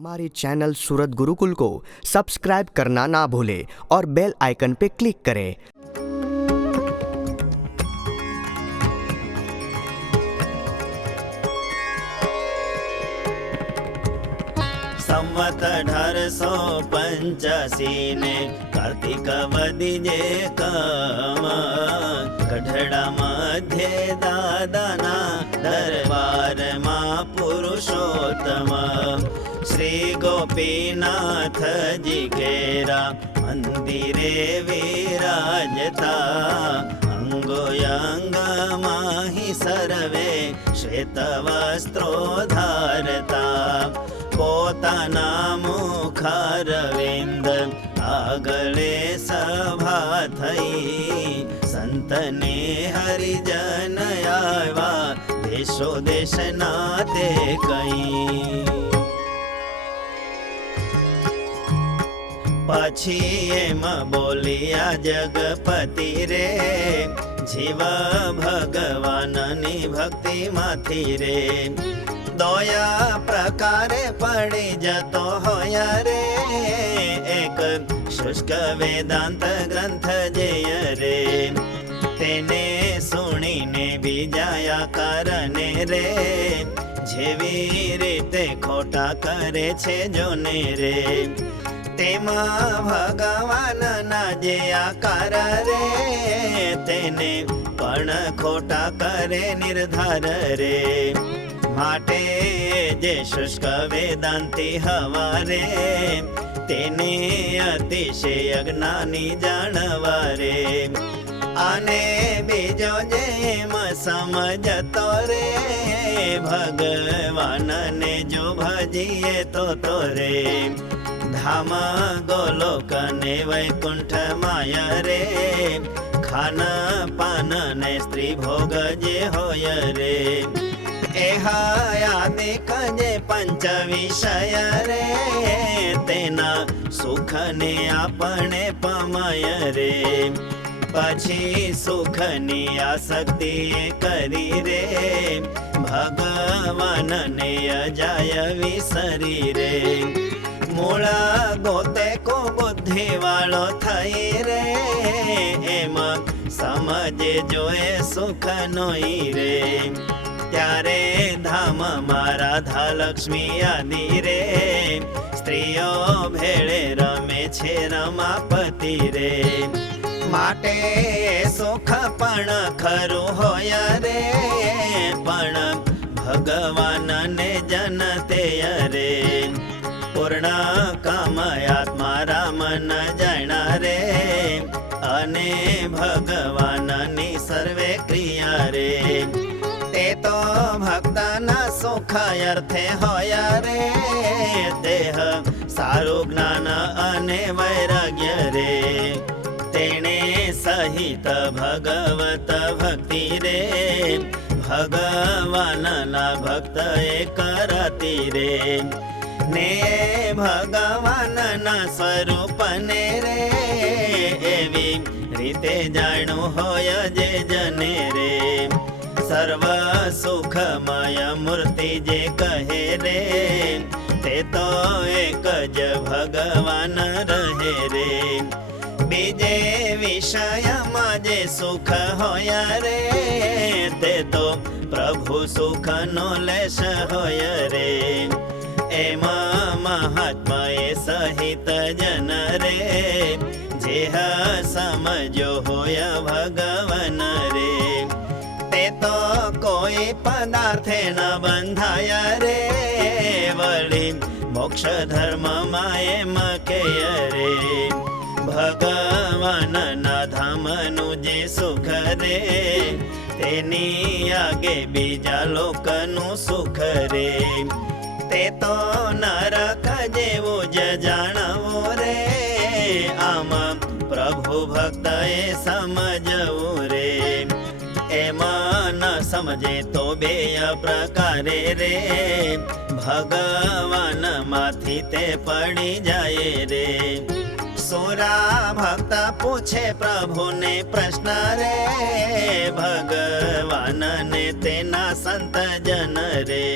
हमारे चैनल सूरत गुरुकुल को सब्सक्राइब करना ना भूलें और बेल आइकन पे क्लिक करें। संवत 1885 ने कार्तिक वदिजे कम गढ़ड़ा मध्य दादाना दरबार मां पुरुषोत्तम श्री गोपीनाथ जी केरा मंदिरे विराजता अंगोयंग माहि सर्वे श्वेत वस्त्रो धारता પોતાના મુખારવિંદ આગળે સભા થઈ સંતને હરિજન આવ્યા દેશો દેશના તે કઈ પછી એમ બોલ્યા જગપતિ રે જીવ ભગવાનની ભક્તિમાંથી રે દોયા પ્રકારે પડી જતો હોય રે એક શુષ્ક વેદાંત ગ્રંથ જેય રે તેને સુણીને બીજાયા કારણે રે જેવી રીતે ખોટા કરે છે જોને રે તેમાં ભગવાનના જે આકાર રે તેને પણ ખોટા કરે નિર્ધાર રે માટે જે શુષ્ક વેદાંતી હવારે તેને અતિશય જ્ઞાની જાણવારે અને બીજો જેમ સમજતો રે ભગવાનને જો ભજીએ તો રે ધામ ગોલોક ને વૈકુંઠ માયા રે ખાન પાન ને સ્ત્રી ભોગ જે હોય રે એહાયાદિક જે પંચ વિષય રે તેના સુખને આપણે પમય રે પછી સુખની આસક્તિ કરી રે ભગવાનને અજાય વિસરી રે મૂળા ગોતે કો બુદ્ધિ વાળો થઈ રે એમાં સમજે જોએ સુખ નોઈ રે ત્યારે ધામ રાધા લક્ષ્મી આદિ રે સ્ત્રીઓ ભેળે રમે છે રમાપતિ રે માટે સુખ પણ ખરું હોય રે પણ ભગવાનને જનતે રે પૂર્ણ કામ આત્મા રામ ન જાણા રે અને ભગવાનની સર્વે ક્રિયા રે તે તો ભક્તના સુખ અર્થે હોય રે દેહ સારું જ્ઞાન અને વૈરાગ્ય રે તેણે સહિત ભગવત ભક્તિ રે ભગવાનના ભક્ત એ કરતી રે ને ભગવાનના સ્વરૂપને રે એવી રીતે જાણું હોય જે જને રે સર્વ સુખમય મૂર્તિ જે કહે રે તે તો એક જ ભગવાન રહે રે બીજે વિષયમાં જે સુખ હોય રે તે તો પ્રભુ સુખનો લેશ હોય રે એમાં મહાત્મા એ સહિત જન રે જેહ સમજો હોય ભગવાન રે તે તો કોઈ પદાર્થે ન બંધાય રે વળી મોક્ષ ધર્મમાં એમ કેય રે ભગવાનના ધામનું જે સુખ રે તેની આગે બીજા લોકનું સુખ રે તે તો નરક જેવું જ જાણવું રે આમાં પ્રભુ ભક્ત એ સમજવું રે એમાં ન સમજે તો બે પ્રકારે રે ભગવાન માંથી તે પડી જાય રે સુરા ભક્ત પૂછે પ્રભુને પ્રશ્ન રે ભગવાનને તેના સંત જન રે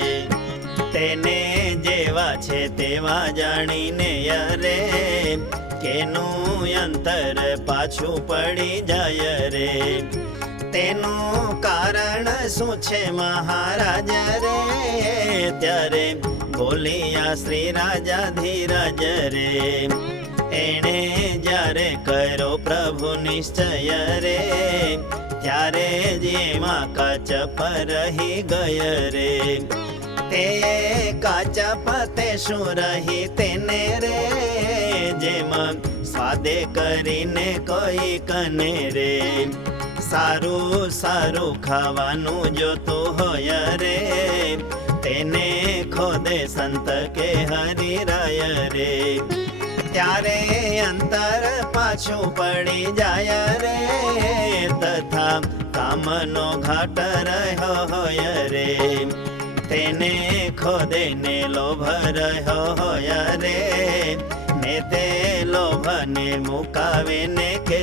તે તેને જેવા છે તેવા જાણીને અરે કેનું અંતર પાછું પડી જાય રે. તેનું કારણ શું છે મહારાજ રે? ત્યારે બોલ્યા શ્રી રાજા ધીરજ રે. એણે જ્યારે કર્યો પ્રભુ નિશ્ચય રે, ત્યારે જ એમાં કાચપ રહી ગય રે. તે કાચપ તે શું રહી તેને રે, જેમ સ્વાદે કરીને કોઈ કને રે. સારું સારું ખાવાનું જોતું હોય રે, તેને ખોદે સંત કે હરિરાય રે. ત્યારે અંતર પાછું પડી જાય રે, તથા કામનો ઘાટ રહ્યો હોય રે. તેને ખોદે ને લોભ રહ્યો હોય રે, ને તે લોભને મુકાવે ને કે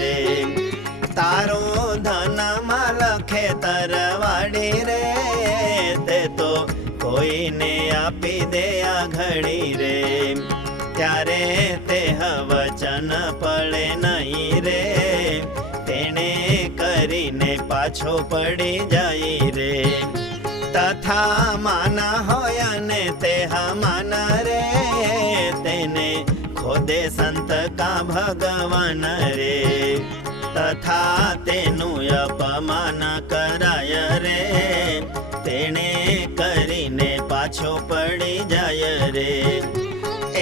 રે. તારું ધનમાં લખે તરવાડી રે, તે તો કોઈને આપી દે આ ઘડી રે. ત્યારે તે વચન પડે નહીં રે, તેને કરીને પાછો પડી જાય રે. તથા માન હોય ને તે માન રે, તેને ખોદે સંત કા ભગવાન રે. તથા તેનું અપમાન કરાય રે, તેને કરીને પાછો પડી જાય રે.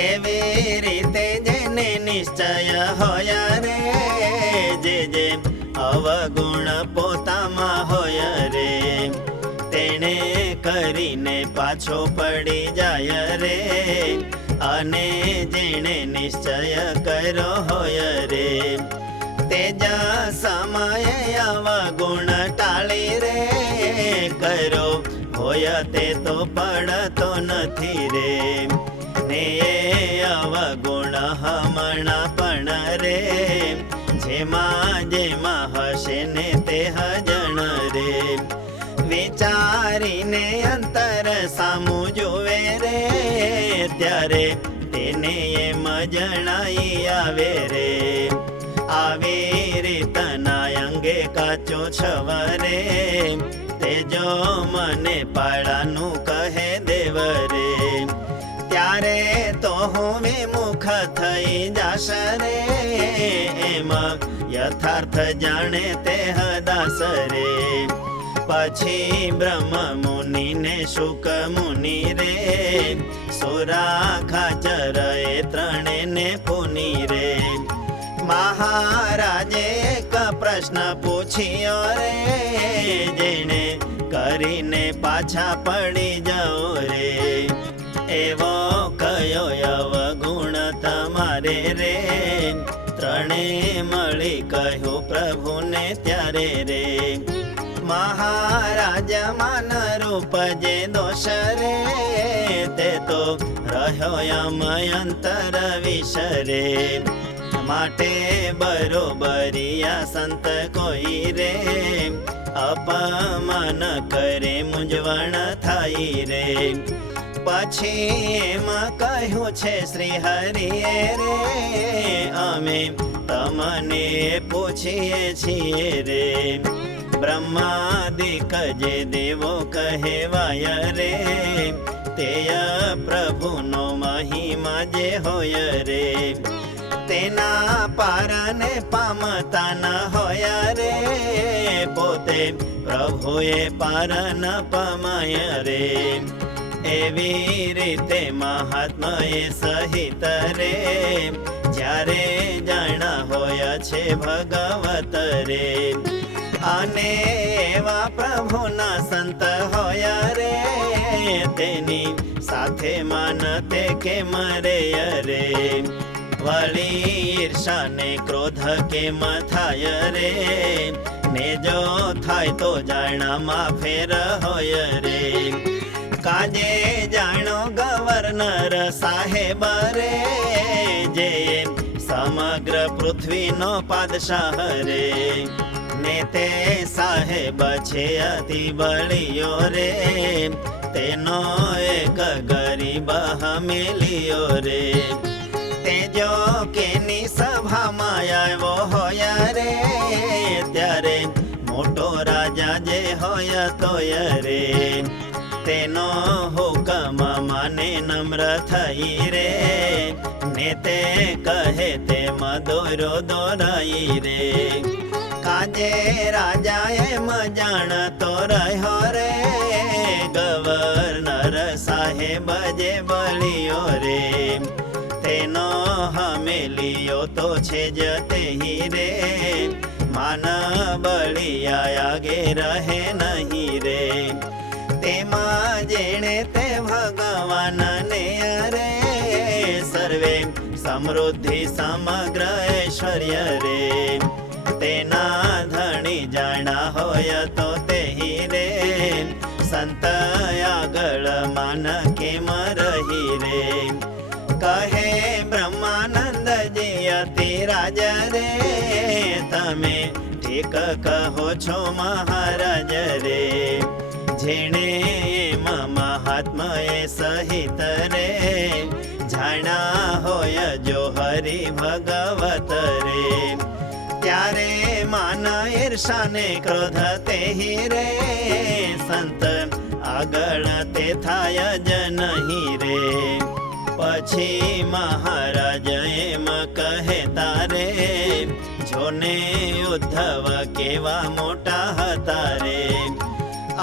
એવી રીતે જેને નિશ્ચય હોય રે, જે અવગુણ પોતામાં હોય રે, તેને કરીને પાછો પડી જાય રે. અને જેણે નિશ્ચય કર્યો હોય રે, તે જ સમયે અવગુણ ટાળી રે. કર્યો હોય તે તો પડતો નથી રે, ને અવગુણ હમણાં પણ રે. જેમાં જેમાં હશે ને તે હજણ રે. વિચારીને અંતર સામું જોવે રે, ત્યારે તેને એમ જણાઈ આવે રે. આવી રીતના અંગે કાચો છવરે, તે જો મને પાડાનું કહે દેવ રે. ત્યારે તો હું વિમુખ થઈ જાશ રે, એમાં યથાર્થ જાણે તે હદાસ રે. પછી બ્રહ્મ મુનિ ને શુક મુનિ રે, સુરા ખાચર એ ત્રણે ને પુની રે. મહારાજે એક પ્રશ્ન પૂછ્યો રે, જેને કરીને પાછા પડી જાઓ રે. એવો કયો અવગુણ તમારે રે? ત્રણે મળી કહ્યું પ્રભુને ત્યારે રે. મહારાજ માન રૂપ જે દોષ રે, તે તો રહ્યો અમયંતર વિશરે. માટે બરોબરિયા સંત કોઈ રે, અપમાન કરે મૂંઝવણ થાય રે. પછી એમાં કહ્યું છે શ્રી હરિએ રે, અમે તમને પૂછીએ છીએ રે. બ્રહ્માદિક જે દેવો કહેવાય રે, તે પ્રભુનો મહિમા જે હોય રે. તેના પારને પામતા ન હોય રે, પોતે પ્રભુએ પાર ન પામાય રે. એવી રીતે મહાત્માએ સહિત રે, જ્યારે જાણા હોય છે ભગવત રે. અને એવા પ્રભુના સંત હોય રે, તેની સાથે માનતે કે મરે રે. વળી ઈર્ષા ને ક્રોધ કેમ થાય રે, ને જો થાય તો જાણામાં ફેર હોય રે. કાજે જાણો ગવર્નર સાહેબ રે, જે સમગ્ર પૃથ્વીનો પાદશાહ રે. ને તે સાહેબ છે અતિ બળિયો રે, તેનો એક ગરીબ હમેલિયો રે. તેજો કેની સભામાં આવ્યો હોય રે, ત્યારે મોટો રાજા જે હોય તોય રે. તેનો હુકમ માને નમ્ર થઈ રે, ને તે કહે તે મદોરો દોરાઈ રે. કાજે રાજા એમ જાણતો રહ્યો રે, ગવર્નર સાહેબ જે બળિયો રે. તેનો હમેલિયો તો છે જ તેહી રે, માન બળિયા આગે રહે નહીં રે. તેમાં જેણે તે ભગવાનને અરે, સર્વે સમૃદ્ધિ સમગ્ર ઐશ્વર્ય રે. તેના ધણી જાણા હોય તો તેહી રે, સંત આગળ માન કેમ રહી રે. કહે બ્રહ્માનંદજી અતિ રાજ રે, તમે ઠીક કહો છો મહારાજ રે. જેણે એમ મહાત્માએ સહિત રે, જાણા હોય જો હરિ ભગવત રે. ત્યારે માન ઈર્ષાને ક્રોધ તેહી રે, સંત આગળ તે થાય જ નહીં રે. પછી મહારાજ એમ કહે તારે, જોને ઉદ્ધવ કેવા મોટા હતા રે,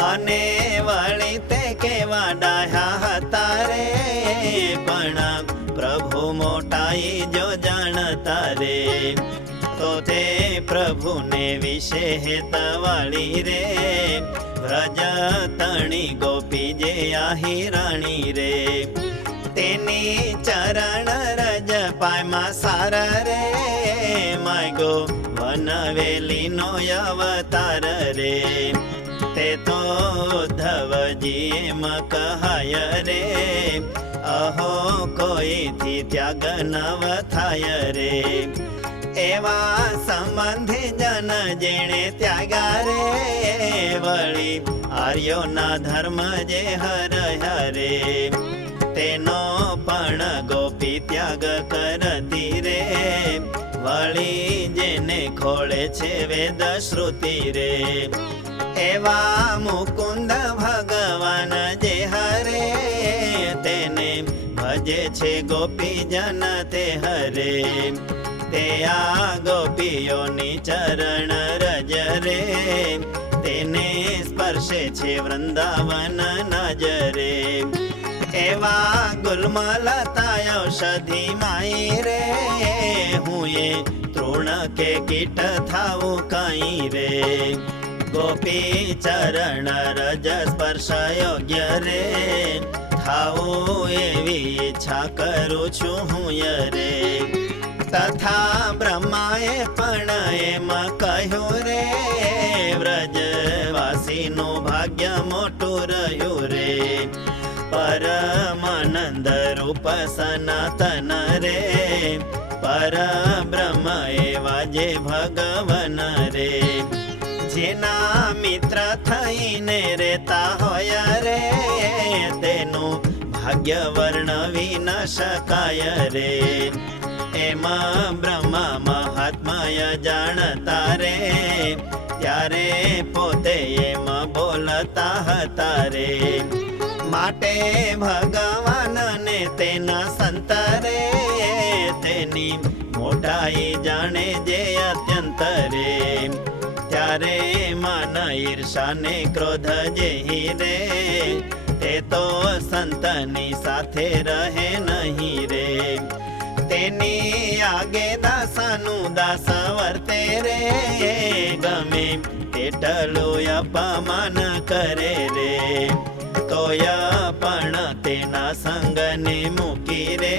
અને વળી તે કેવા ડાહ્યા હતા રે. પણ પ્રભુ મોટાઈ જો જાણતા રે, તો તે પ્રભુને વિશે હેતવાળી રે. વ્રજ તણી ગોપી જે આહી રાણી રે, તેની ચરણ રજ પાયમાં સારા રે. માગો વનવેલી નો અવતાર રે, તે તો ઉદ્ધવજી એમ કહાય રે. અહો કોઈથી ત્યાગ નવ થાય રે. એવા સંબંધી જન જેણે ત્યાગા રે, વળી આર્યોના ધર્મ જે હરહ્યા રે. તેનો પણ ગોપી ત્યાગ કરતી રે, વળી જેને ખોળે છે વેદ શ્રુતિ રે. એવા મુકુંદ ભગવાન જે હરે, તેને ભજે છે ગોપી જન તે હરે. તે આ ગોપીઓની ચરણ રજ રે, તેને સ્પર્શે છે વૃંદાવન નજરે. એવા ગુલમલતા ઔષધિ માઈ રે, હું એ તૃણ કે કીટ થાવું કઈ રે. ગોપી ચરણ રજ સ્પર્શ યોગ્ય રે, થાવું એવી ઈચ્છા કરું છું હું રે. તથા બ્રહ્માએ પણ એમ કહ્યું રે, વ્રજવાસીનું ભાગ્ય મોટું રહ્યું રે. પરમાનંદ રૂપ સનાતન રે, પરબ્રહ્મ એવા જે ભગવન રે. જેના મિત્ર થઈને રેતા હોય રે, તેનું ભાગ્ય વર્ણવી ન શકાય રે. એમાં બ્રહ્મા મહાત્માય જાણતા રે, ત્યારે પોતે એમ બોલતા હતા રે. માટે ભગવાનને તેના સંત રે, તેની મોટાઈ જાણે જે અત્યંત રે. ત્યારે માન ઈર્ષાને ક્રોધ જેહી રે, તે તો સંતની સાથે રહે નહીં રે. તેની આગે દાસાનું દાસ વર્તે રે, ગમે તેટલું અપમાન કરે રે. તોય પણ તેના સંગને મૂકી રે,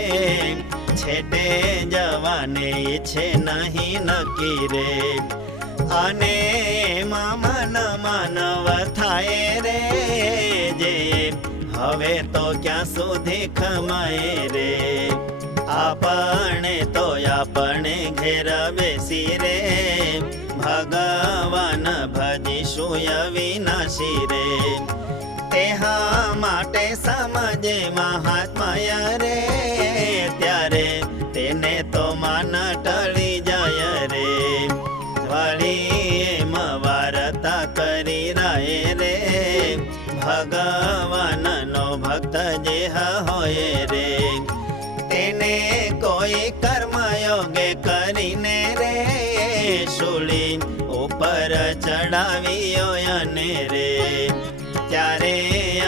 છેટે જવાને ઈચ્છે નહીં નક્કી રે. અને એમાં મન માનવ થાય રે, જે હવે તો ક્યાં સુધી ખમાય રે. આપણે તો આપણે ઘેર બેસી રે, ભગવાન ભજીશું અવિનાશી રે. તે દેહા માટે સમજે મહાત્માય રે, ત્યારે તેને તો માન ટળી જાય રે. વળી એમ વાર્તા કરી રાય રે, ભગવાનનો ભક્ત જે હોય રે. તેને કોઈ કર્મયોગે કરીને રે, શૂળી ઉપર ચડાવ્યો અને રે. ત્યારે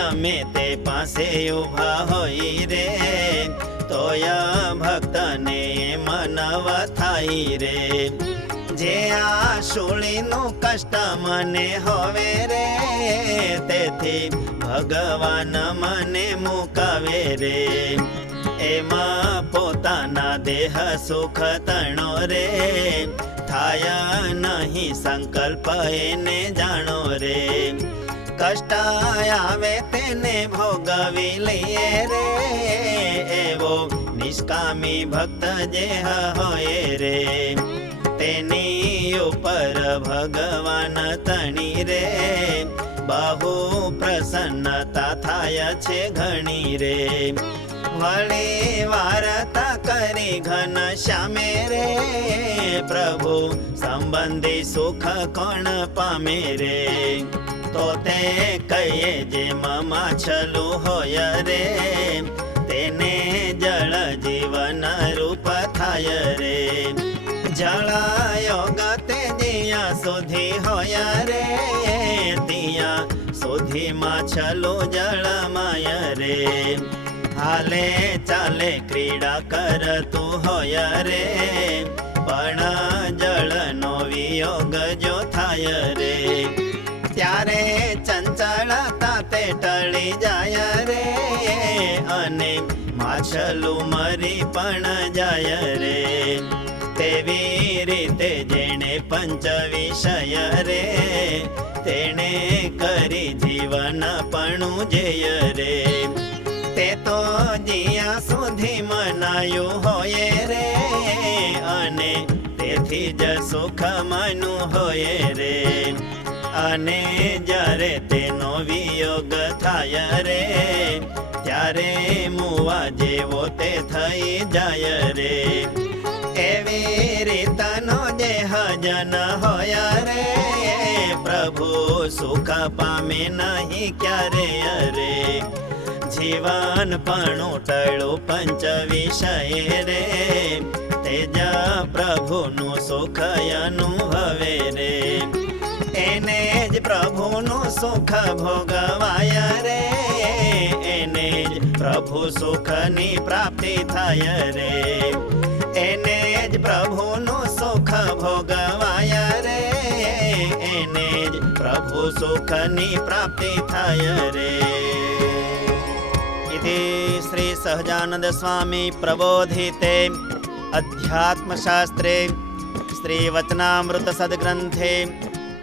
અમે તે પાસે ઊભા હોય રે, તોય ભક્તને મનવ થાય રે. જે આ શૂળીનું કષ્ટ મને હવે રે, તેથી ભગવાન મને મુકાવે રે. એમાં પોતાના દેહ સુખ તણો રે, થાય નહીં સંકલ્પ એને જાણો રે. કષ્ટ આવે તેને ભોગવી લઈએ રે, એવો નિષ્કામી ભક્ત જે હોય રે. તેની ઉપર ભગવાન તણી રે, બહુ પ્રસન્નતા થાય છે ઘણી રે. વળી વાર્તા કરી ઘન શ્યામે રે, પ્રભુ સંબંધી સુખ કોણ પામે રે. તો તે કહીએ જેમ માછલું હોય રે, તેને જળ જીવન રૂપ થાય રે. જળયોગ તે જ્યાં સુધી હોય રે, ત્યાં સુધી માછલું જળમાય રે. હાલે ચાલે ક્રીડા કરતું હોય રે, પણ જળનો વિયોગ જો થાય રે. ત્યારે ચંચળતા તે ટળી જાય રે, અને માછલું મરી પણ જાય રે. તેવી રીતે જેણે પંચ વિષય રે, તેણે કરી જીવન પણ જય રે. તે તો જ્યાં સુધી મનાયું હોય રે, અને તેથી જ સુખ મનું હોય રે. અને જ્યારે તેનો વિયોગ થાય રે, ત્યારે મુવા જેવો તે થઈ જાય રે. એવી રીતનો દેહ જન હોય રે, પ્રભુ સુખ પામે નહીં ક્યારે રે. જીવન પણ ટળું પંચ વિષય રે, તેજ પ્રભુનું સુખ અનુભવે રે. એને જ પ્રભુનું સુખ ભોગવાય રે, એને જ પ્રભુ સુખની પ્રાપ્તિ થાય રે. એને જ પ્રભુનું સુખ ભોગવાય રે, એને જ પ્રભુ સુખની પ્રાપ્તિ થાય રે. ઇતિ શ્રી સહજાનંદ સ્વામી પ્રબોધિતે અધ્યાત્મશાસ્ત્રે શ્રી વચનામૃત સદ્ગ્રંથે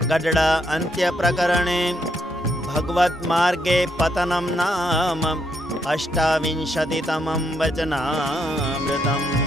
ગઢડા અંત્ય પ્રકરણે ભગવત માર્ગે પતનમ નામ 88તમં વચનામૃતમ.